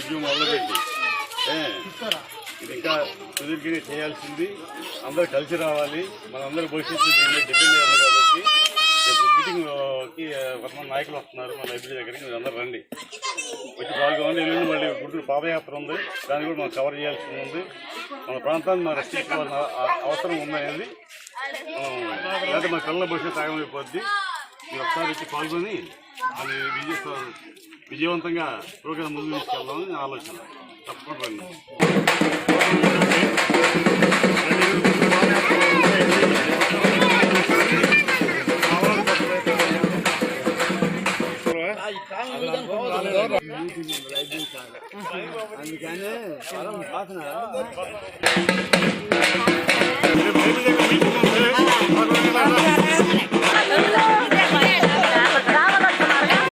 ఉద్యమం మొదలుపెట్టి ఇంకా కుదిరికినే చేయాల్సింది అందరూ కలిసి రావాలి మన మనందరి భవిష్యత్తు డిపెండ్ అయ్యాము కాబట్టి మీటింగ్కి కొంతమంది నాయకులు వస్తున్నారు మన లైబ్రరీ దగ్గరికి మీరు అందరు రండి వచ్చి పాల్గొనండి ఎన్ని మళ్ళీ గుడ్డు పాదయాత్ర ఉంది దాన్ని కూడా మనం కవర్ చేయాల్సి ఉంది మన ప్రాంతాన్ని మనం రక్షించుకోవాల్సిన అవసరం ఉన్నాయండి ఉందనేది మన కళ్ళ భవిష్యత్తు సాగమైపోద్ది yoksa ki fazla değil. Hani biliyorsa biliyorsun tanga programımızı inşallah ne alacağım. Tapma ben. Ay, tamam.